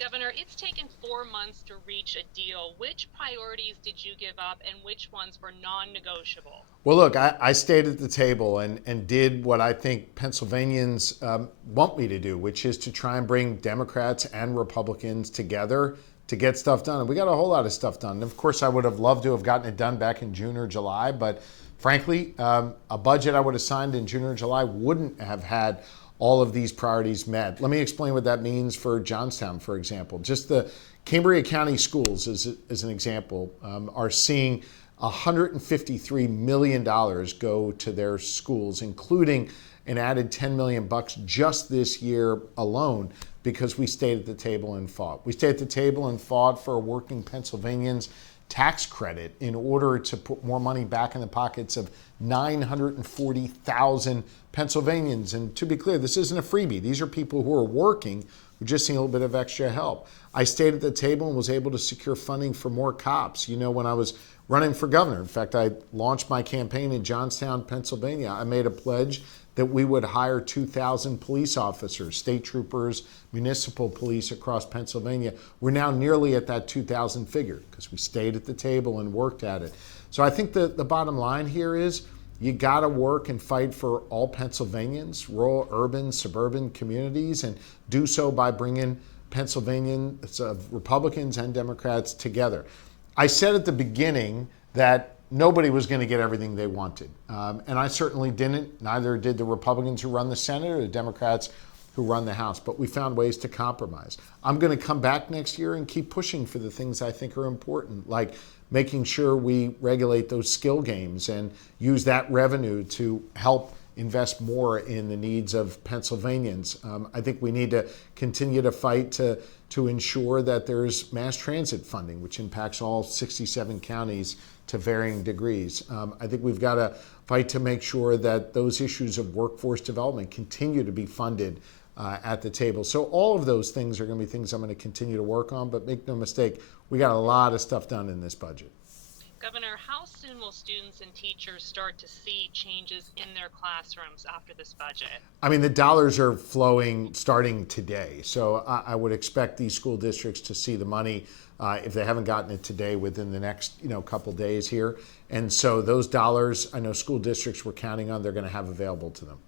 Governor, it's taken 4 months to reach a deal. Which priorities did you give up and which ones were non-negotiable? Well, look, I stayed at the table and did what I think Pennsylvanians want me to do, which is to try and bring Democrats and Republicans together to get stuff done. And we got a whole lot of stuff done. And of course, I would have loved to have gotten it done back in June or July, but frankly, a budget I would have signed in June or July wouldn't have had all of these priorities met. Let me explain what that means for Johnstown, for example. Just the Cambria County schools, as an example, are seeing $153 million go to their schools, including an added $10 million just this year alone because we stayed at the table and fought. We stayed at the table and fought for working Pennsylvanians tax credit in order to put more money back in the pockets of 940,000 Pennsylvanians. And to be clear, this isn't a freebie. These are people who are working who just need a little bit of extra help. I stayed at the table and was able to secure funding for more cops. You know, when I was running for governor, in fact, I launched my campaign in Johnstown, Pennsylvania. I made a pledge that we would hire 2,000 police officers, state troopers, municipal police across Pennsylvania. We're now nearly at that 2,000 figure because we stayed at the table and worked at it. So I think the bottom line here is you got to work and fight for all Pennsylvanians, rural, urban, suburban communities, and do so by bringing Pennsylvanians, Republicans and Democrats together. I said at the beginning that nobody was going to get everything they wanted. And I certainly didn't. Neither did the Republicans who run the Senate or the Democrats who run the House. But we found ways to compromise. I'm going to come back next year and keep pushing for the things I think are important, like making sure we regulate those skill games and use that revenue to help invest more in the needs of Pennsylvanians. I think we need to continue to fight to ensure that there's mass transit funding, which impacts all 67 counties to varying degrees. I think we've got to fight to make sure that those issues of workforce development continue to be funded at the table. So all of those things are going to be things I'm going to continue to work on, but make no mistake, we got a lot of stuff done in this budget. Governor, how soon will students and teachers start to see changes in their classrooms after this budget? I mean, the dollars are flowing starting today. So I would expect these school districts to see the money if they haven't gotten it today within the next couple days here. And so those dollars, I know school districts were counting on, they're going to have available to them.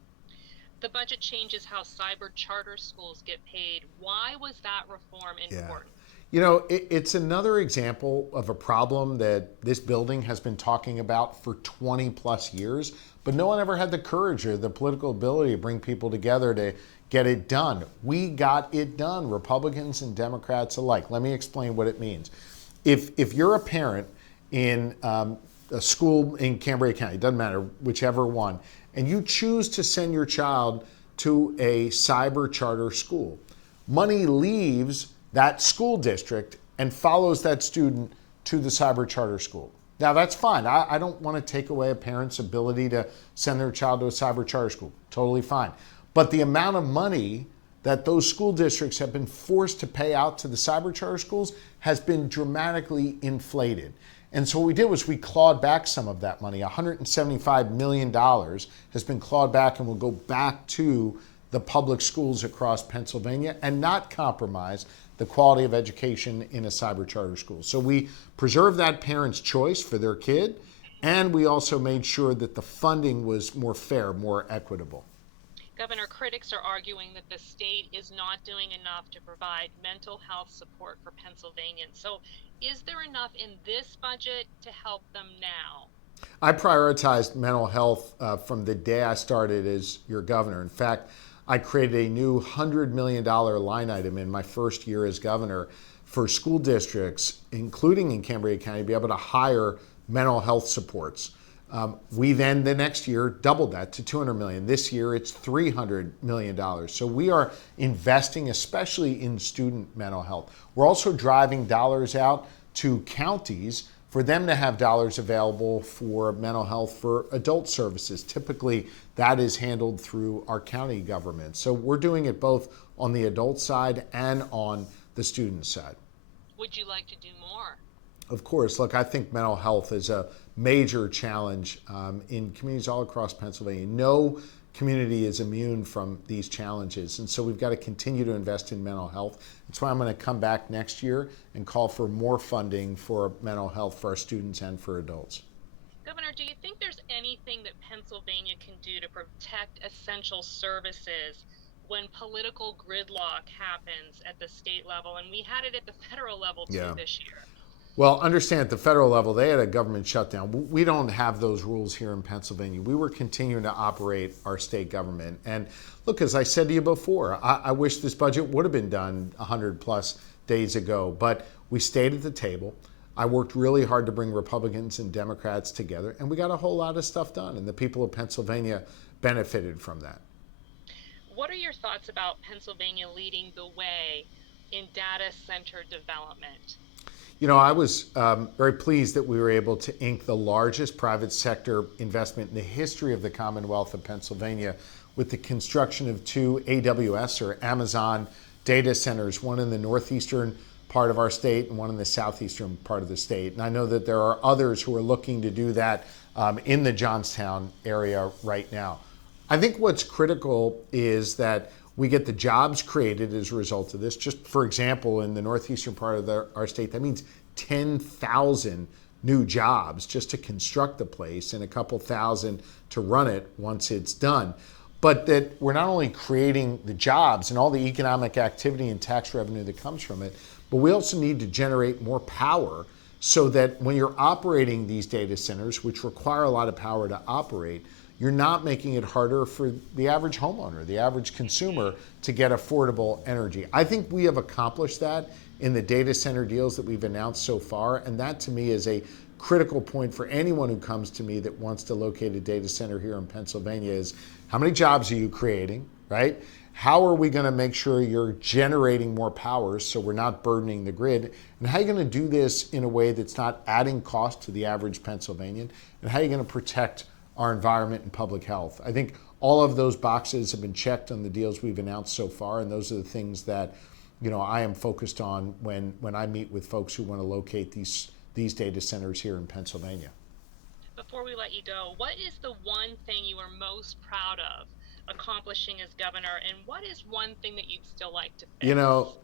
The budget changes how cyber charter schools get paid. Why was that reform Yeah. important? You know, it's another example of a problem that this building has been talking about for 20 plus years, but no one ever had the courage or the political ability to bring people together to get it done. We got it done, Republicans and Democrats alike. Let me explain what it means. If you're a parent in a school in Cambria County, it doesn't matter, whichever one, and you choose to send your child to a cyber charter school, money leaves that school district and follows that student to the cyber charter school. Now, that's fine. I don't want to take away a parent's ability to send their child to a cyber charter school. Totally fine. But the amount of money that those school districts have been forced to pay out to the cyber charter schools has been dramatically inflated. And so what we did was we clawed back some of that money. $175 million has been clawed back and will go back to the public schools across Pennsylvania and not compromise the quality of education in a cyber charter school. So we preserved that parent's choice for their kid, and we also made sure that the funding was more fair, more equitable. Governor, critics are arguing that the state is not doing enough to provide mental health support for Pennsylvanians. So is there enough in this budget to help them now? I prioritized mental health from the day I started as your governor. In fact, I created a new $100 million line item in my first year as governor for school districts, including in Cambria County, to be able to hire mental health supports. We then, the next year, doubled that to $200 million. This year, it's $300 million. So we are investing, especially in student mental health. We're also driving dollars out to counties for them to have dollars available for mental health for adult services. Typically, that is handled through our county government. So we're doing it both on the adult side and on the student side. Would you like to do more? Of course. Look, I think mental health is a major challenge in communities all across Pennsylvania. No community is immune from these challenges. And so we've got to continue to invest in mental health. That's why I'm going to come back next year and call for more funding for mental health for our students and for adults. Governor, do you think there's anything that Pennsylvania can do to protect essential services when political gridlock happens at the state level? And we had it at the federal level too this year. Well, understand at the federal level, they had a government shutdown. We don't have those rules here in Pennsylvania. We were continuing to operate our state government. And look, as I said to you before, I wish this budget would have been done 100 plus days ago, but we stayed at the table. I worked really hard to bring Republicans and Democrats together, and we got a whole lot of stuff done, and the people of Pennsylvania benefited from that. What are your thoughts about Pennsylvania leading the way in data center development? You know, I was very pleased that we were able to ink the largest private sector investment in the history of the Commonwealth of Pennsylvania with the construction of 2 AWS or Amazon data centers, one in the northeastern part of our state and one in the southeastern part of the state. And I know that there are others who are looking to do that in the Johnstown area right now. I think what's critical is that we get the jobs created as a result of this. Just for example, in the northeastern part of our state, that means 10,000 new jobs just to construct the place and a couple thousand to run it once it's done. But that we're not only creating the jobs and all the economic activity and tax revenue that comes from it, but we also need to generate more power so that when you're operating these data centers, which require a lot of power to operate, you're not making it harder for the average homeowner, the average consumer to get affordable energy. I think we have accomplished that in the data center deals that we've announced so far. And that to me is a critical point for anyone who comes to me that wants to locate a data center here in Pennsylvania is how many jobs are you creating, right? How are we going to make sure you're generating more power so we're not burdening the grid? And how are you going to do this in a way that's not adding cost to the average Pennsylvanian? And how are you going to protect our environment and public health? I think all of those boxes have been checked on the deals we've announced so far, and those are the things that, you know, I am focused on when I meet with folks who want to locate these data centers here in Pennsylvania. Before we let you go, what is the one thing you are most proud of accomplishing as governor, and what is one thing that you'd still like to fix? You know,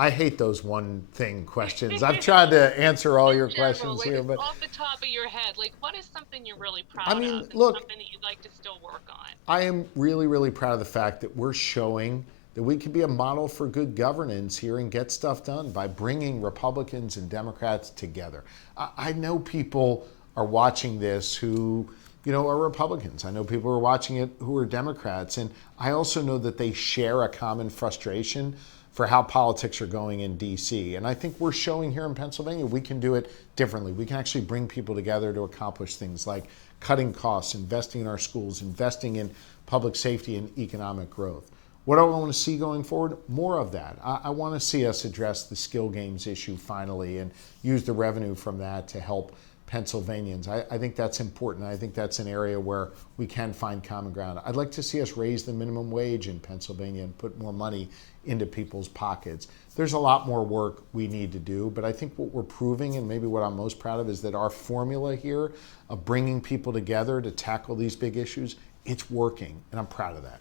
I hate those one thing questions. I've tried to answer all your questions here, but off the top of your head, like what is something you're really proud I mean, of and look, something that you'd like to still work on? I am really, really proud of the fact that we're showing that we can be a model for good governance here and get stuff done by bringing Republicans and Democrats together. I know people are watching this who, you know, are Republicans. I know people are watching it who are Democrats. And I also know that they share a common frustration for how politics are going in DC. And I think we're showing here in Pennsylvania we can do it differently. We can actually bring people together to accomplish things like cutting costs, investing in our schools, investing in public safety and economic growth. What do I want to see going forward? More of that. I want to see us address the skill games issue finally and use the revenue from that to help Pennsylvanians. I think that's important. I think that's an area where we can find common ground. I'd like to see us raise the minimum wage in Pennsylvania and put more money into people's pockets. There's a lot more work we need to do, but I think what we're proving, and maybe what I'm most proud of, is that our formula here of bringing people together to tackle these big issues, it's working, and I'm proud of that.